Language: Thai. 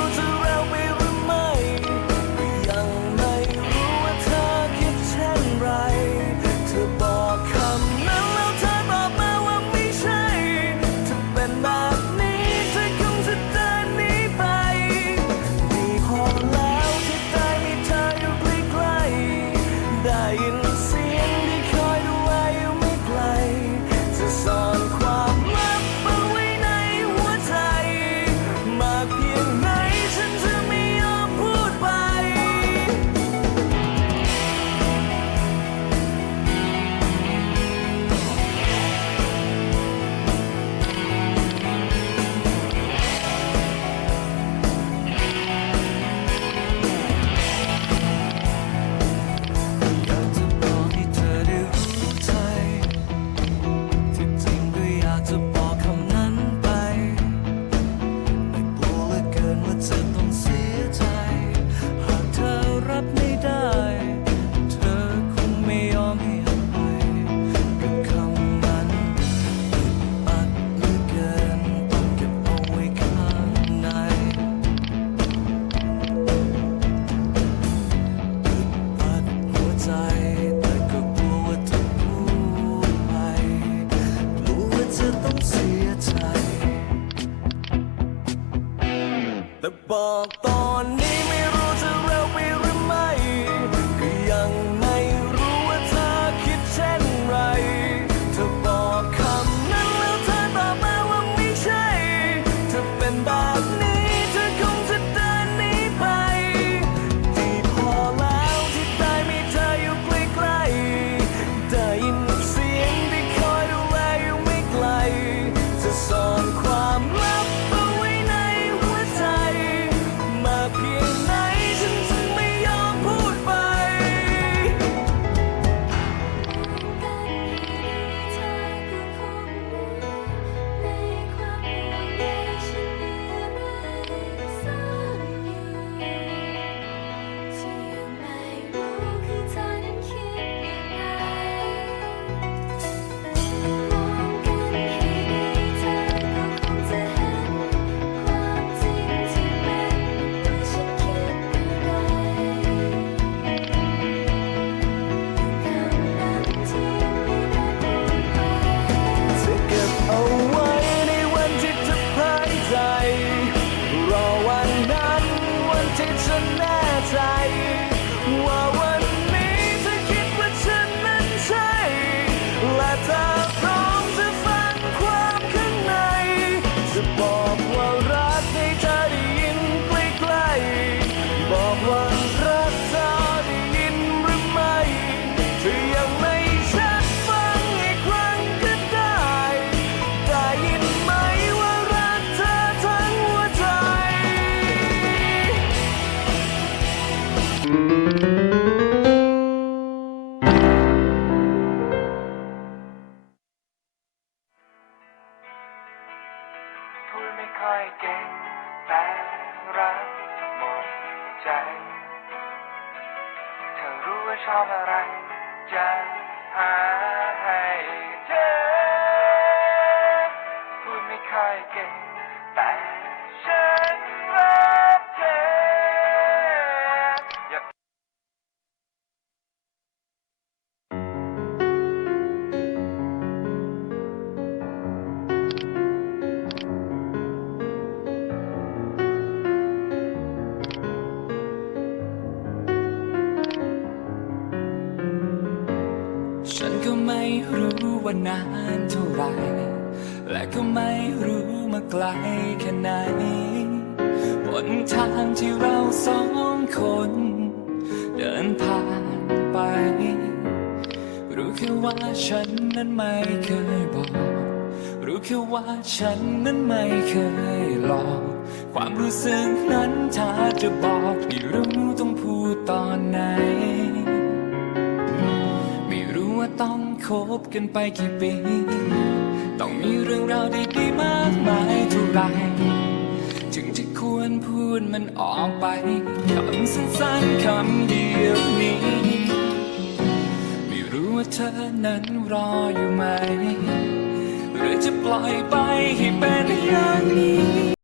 ้ แต่บอกตอนนี้ไม่รู้จะเร็วไม่รู้ ว่าวันนี้เธอคิดว่าฉันนั้นใช่และเธอ ไม่ค่อยเก่ง แต่รักหมดใจ เธอรู้ว่าชอบอะไรจะหา ว่านานเท่าไร และก็ไม่รู้มาไกลแค่ไหน บนทางที่เราสองคน เดินผ่านไป รู้แค่ว่าฉันนั้นไม่เคยบอก รู้แค่ว่าฉันนั้นไม่เคยหลอก ความรู้สึกนั้นถ้าจะบอกไม่รู้ต้องพูดตอนไหน ต้องคบกันไปกี่ปี ต้องมีเรื่องราวดีๆมากมายเท่าไรถึงจะควรพูดมันออกไปคำสั้นๆคำเดียวนี้ ไม่รู้ว่าเธอนั้นรออยู่ไหม หรือจะปล่อยไปให้เป็นอย่างนี้